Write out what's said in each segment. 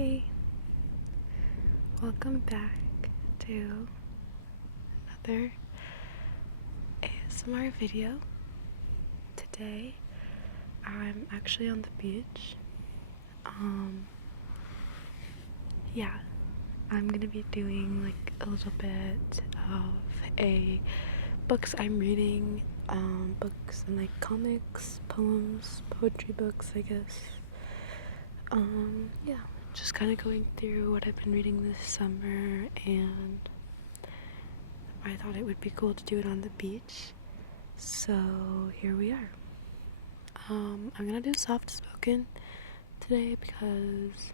Hey, welcome back to another ASMR video. Today, I'm actually on the beach. Yeah, I'm gonna be doing like a little bit of a books I'm reading, books and like comics, poems, poetry books, I guess. Yeah, just kind of going through what I've been reading this summer, and I thought it would be cool to do it on the beach. So here we are. I'm gonna do soft spoken today because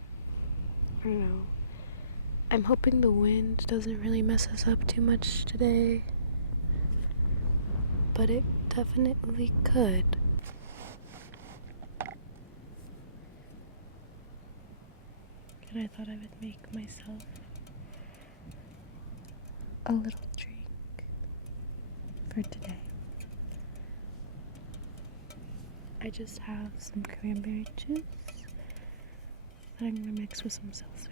I don't know. I'm hoping the wind doesn't really mess us up too much today, but it definitely could. And I thought I would make myself a little drink for today. I just have some cranberry juice that I'm gonna mix with some seltzer.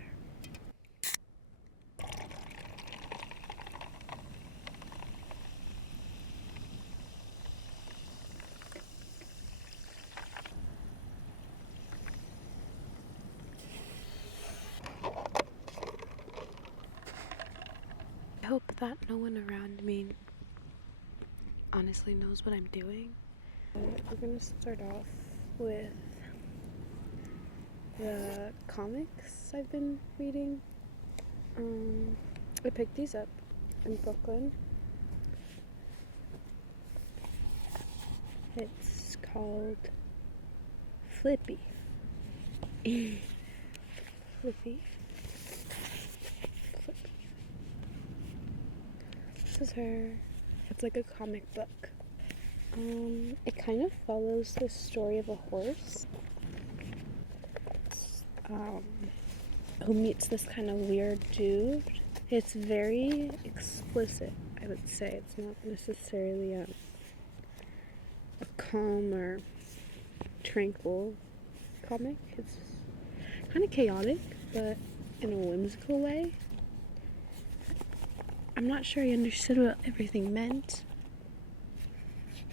I hope that no one around me honestly knows what I'm doing. We're gonna start off with the comics I've been reading. I picked these up in Brooklyn. It's called Flippy. Flippy. This is her. It's like a comic book. It kind of follows the story of a horse who meets this kind of weird dude. It's very explicit, I would say. It's not necessarily a calm or tranquil comic. It's kind of chaotic, but in a whimsical way. I'm not sure I understood what everything meant.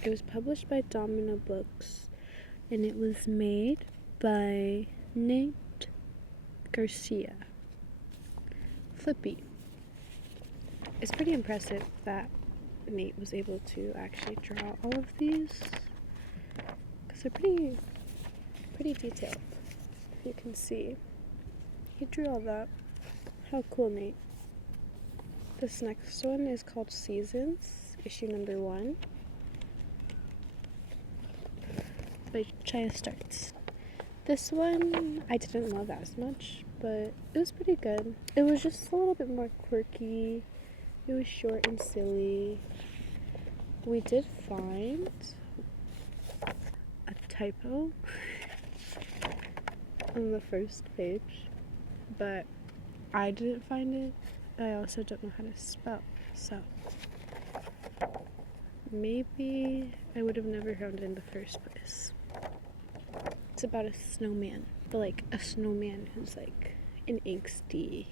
It was published by Domino Books, and it was made by Nate Garcia. Flippy. It's pretty impressive that Nate was able to actually draw all of these, because they're pretty detailed. If you can see, he drew all that. How cool, Nate. This next one is called Seasons, issue number 1 by Chaya Starts. This one I didn't love as much, but it was pretty good. It was just a little bit more quirky. It was short and silly. We did find a typo on the first page, but I didn't find it. I also don't know how to spell, so maybe I would have never found it in the first place. It's about a snowman, but like a snowman who's like an angsty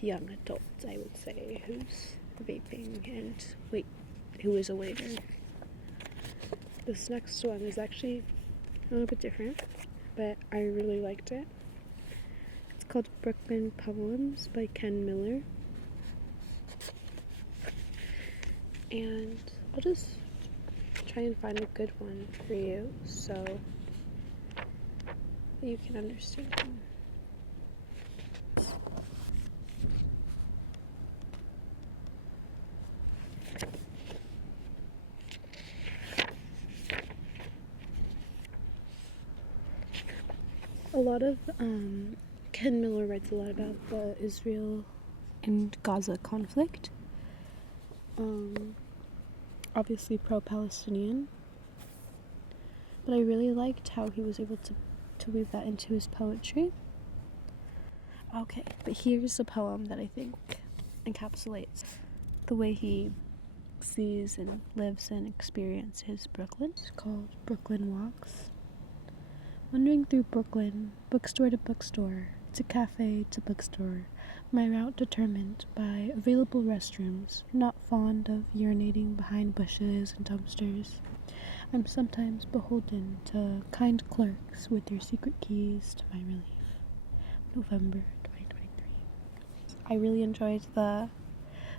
young adult, I would say, who's vaping and who is a waiter. This next one is actually a little bit different, but I really liked it. It's called Brooklyn Poems by Ken Miller. And I'll just try and find a good one for you so that you can understand them. A lot of Ken Miller writes a lot about the Israel and Gaza conflict. Obviously pro-Palestinian, but I really liked how he was able to weave that into his poetry. Okay, but here's a poem that I think encapsulates the way he sees and lives and experiences Brooklyn. It's called Brooklyn Walks. Wandering through Brooklyn, bookstore to bookstore, to cafe to bookstore, my route determined by available restrooms, not fond of urinating behind bushes and dumpsters. I'm sometimes beholden to kind clerks with their secret keys to my relief. November 2023. I really enjoyed the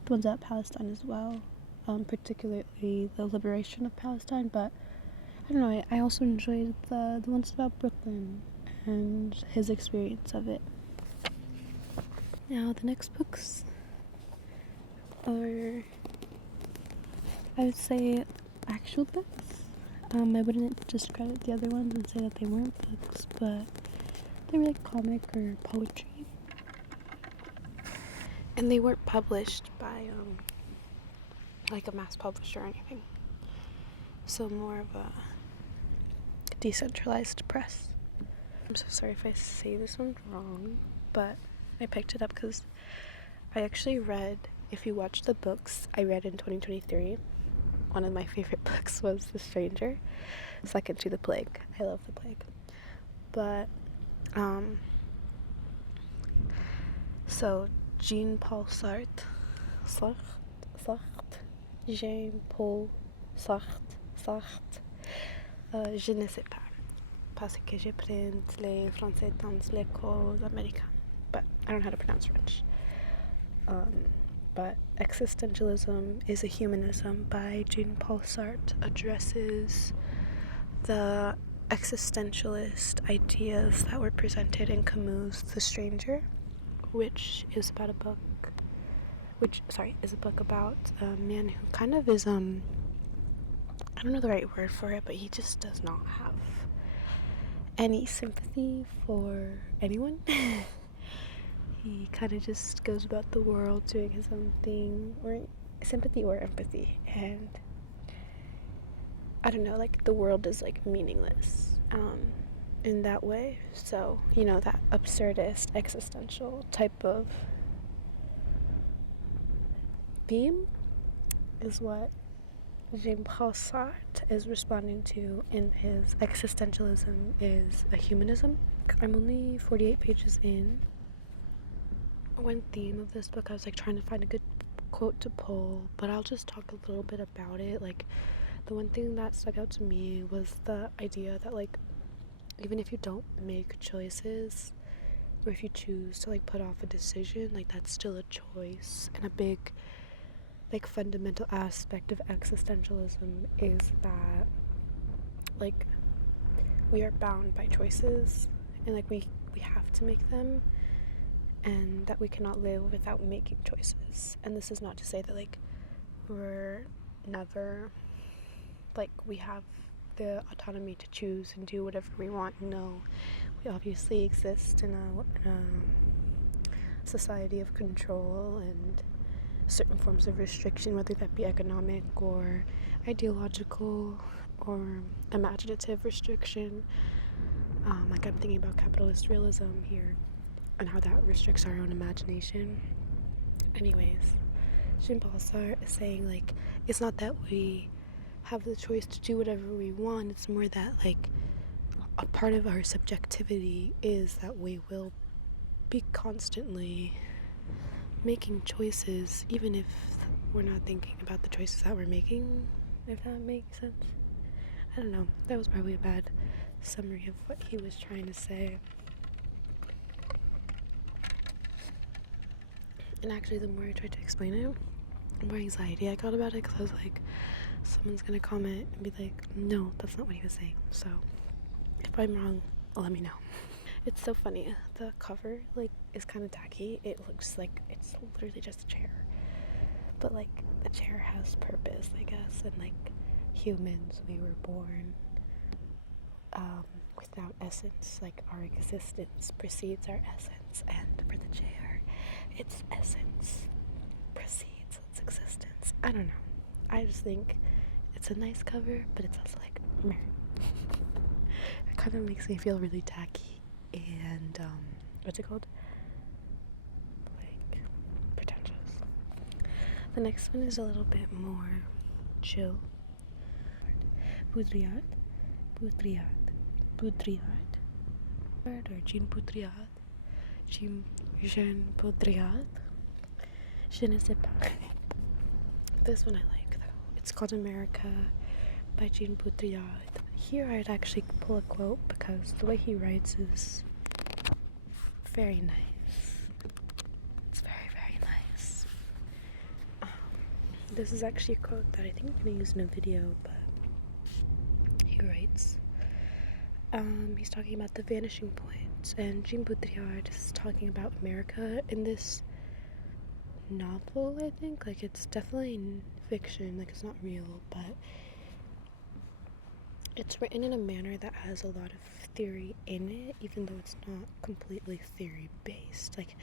ones about Palestine as well, particularly the liberation of Palestine, but I don't know, I also enjoyed the ones about Brooklyn and his experience of it. Now, the next books are, I would say, actual books. I wouldn't discredit the other ones and say that they weren't books, but they were like comic or poetry. And they weren't published by, like a mass publisher or anything. So more of a decentralized press. I'm so sorry if I say this one wrong, but I picked it up because I actually read, if you watch the books I read in 2023, one of my favorite books was The Stranger, second to The Plague. I love The Plague. But, so Jean-Paul Sartre, Jean-Paul Sartre, je ne sais pas, parce que je prends les français dans l'école américaine, but I don't know how to pronounce French. But Existentialism is a Humanism by Jean-Paul Sartre addresses the existentialist ideas that were presented in Camus' The Stranger, which is about a book about a man who kind of is, I don't know the right word for it, but he just does not have any sympathy for anyone. He kind of just goes about the world doing his own thing, or sympathy or empathy, and I don't know, like the world is like meaningless in that way. So, you know, that absurdist existential type of theme is what Jean-Paul Sartre is responding to in his Existentialism is a Humanism. I'm only 48 pages in. One theme of this book, I was like trying to find a good quote to pull, but I'll just talk a little bit about it. Like, the one thing that stuck out to me was the idea that, like, even if you don't make choices, or if you choose to, like, put off a decision, like, that's still a choice. And a big, like, fundamental aspect of existentialism is that, like, we are bound by choices, and, like, we have to make them, and that we cannot live without making choices. And this is not to say that, like, we're never, like, we have the autonomy to choose and do whatever we want. No, we obviously exist in a society of control and certain forms of restriction, whether that be economic or ideological or imaginative restriction. Like, I'm thinking about capitalist realism here and how that restricts our own imagination. Anyways, Jean-Paul Sartre is saying, like, it's not that we have the choice to do whatever we want, it's more that, like, a part of our subjectivity is that we will be constantly making choices, even if we're not thinking about the choices that we're making, if that makes sense. I don't know, that was probably a bad summary of what he was trying to say. And actually, the more I tried to explain it, the more anxiety I got about it, because I was like, someone's gonna comment and be like, no, that's not what he was saying. So if I'm wrong, let me know. It's so funny, the cover, like, is kind of tacky. It looks like it's literally just a chair, but, like, the chair has purpose, I guess. And, like, humans, we were born without essence. Like, our existence precedes our essence, and for the chair, its essence precedes its existence. I don't know, I just think it's a nice cover, but it's also like meh. It kind of makes me feel really tacky and what's it called, like, pretentious. The next one is a little bit more chill. Baudrillard or Jean Baudrillard Je ne Baudrillard. Je ne sais pas. This one I like though. It's called America by Jean Baudrillard. Here I'd actually pull a quote because the way he writes is very nice. It's very, very nice. This is actually a quote that I think I'm going to use in a video, but he writes, he's talking about the vanishing point, and Jean Baudrillard is talking about America in this novel, I think. Like, it's definitely fiction, like, it's not real, but it's written in a manner that has a lot of theory in it, even though it's not completely theory based. Like,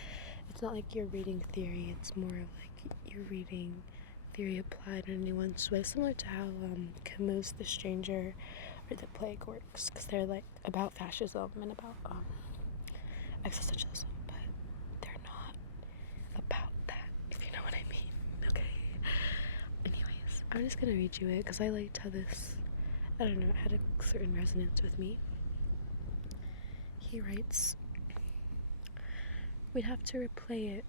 it's not like you're reading theory, it's more like you're reading theory applied in anyone's way, similar to how Camus' The Stranger or The Plague works, because they're like about fascism and about existentialism, but they're not about that, if you know what I mean. Okay. Anyways, I'm just gonna read you it because I liked how this, I don't know, it had a certain resonance with me. He writes, "We'd have to replay it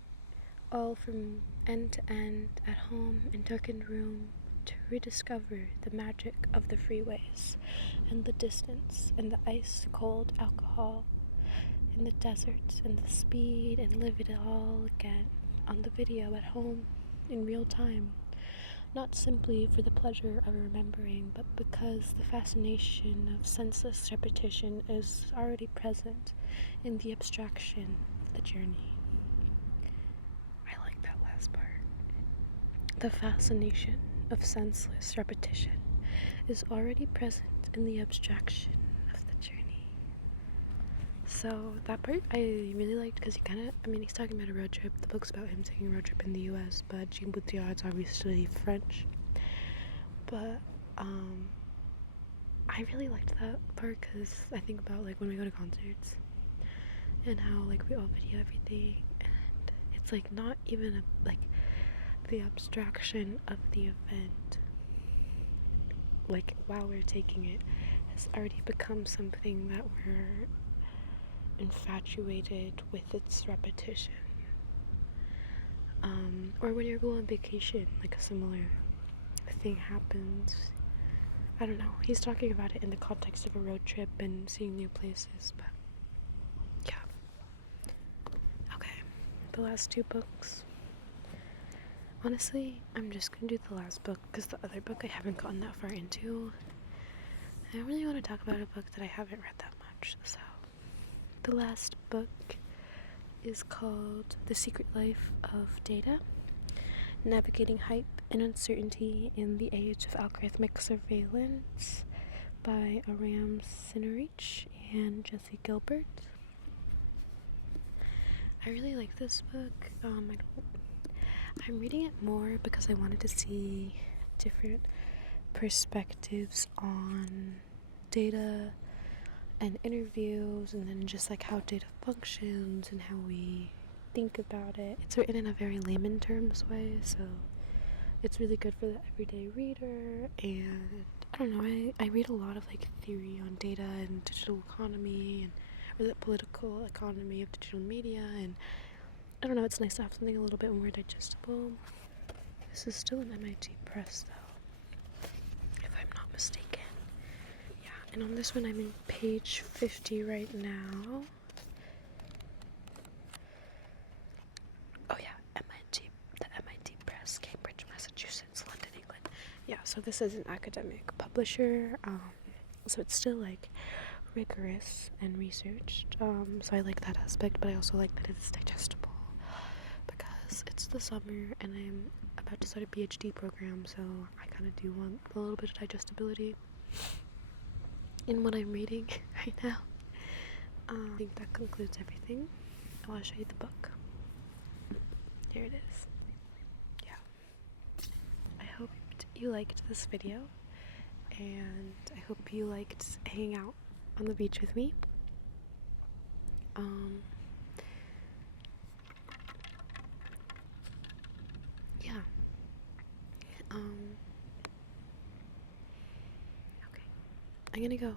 all from end to end, at home in darkened room, to rediscover the magic of the freeways, and the distance, and the ice-cold alcohol, in the desert, and the speed, and live it all again, on the video at home, in real time, not simply for the pleasure of remembering, but because the fascination of senseless repetition is already present in the abstraction of the journey." The fascination of senseless repetition is already present in the abstraction of the journey. So that part I really liked because he's talking about a road trip. The book's about him taking a road trip in the US, but Jean Baudrillard's obviously French. But I really liked that part because I think about like when we go to concerts and how like we all video everything, and it's like not even the abstraction of the event, like while we're taking it, has already become something that we're infatuated with its repetition. Or when you go on vacation, like a similar thing happens. I don't know, he's talking about it in the context of a road trip and seeing new places, but yeah. Okay, the last two books. Honestly, I'm just gonna do the last book because the other book I haven't gotten that far into. I don't really want to talk about a book that I haven't read that much, so the last book is called The Secret Life of Data: Navigating Hype and Uncertainty in the Age of Algorithmic Surveillance by Aram Sinarich and Jesse Gilbert. I really like this book. I'm reading it more because I wanted to see different perspectives on data and interviews, and then just like how data functions and how we think about it. It's written in a very layman terms way, so it's really good for the everyday reader. And I don't know, I read a lot of like theory on data and digital economy, or the political economy of digital media, and I don't know, it's nice to have something a little bit more digestible. This is still an MIT Press though, if I'm not mistaken. Yeah, and on this one I'm in page 50 right now. Oh yeah, the MIT Press, Cambridge, Massachusetts, London, England. Yeah, so this is an academic publisher, so it's still like rigorous and researched, so I like that aspect, but I also like that it's digestible because it's the summer and I'm about to start a PhD program, so I kind of do want a little bit of digestibility in what I'm reading right now. I think that concludes everything. I want to show you the book. Here it is. Yeah. I hope you liked this video, and I hope you liked hanging out on the beach with me. Yeah. Okay. I'm gonna go.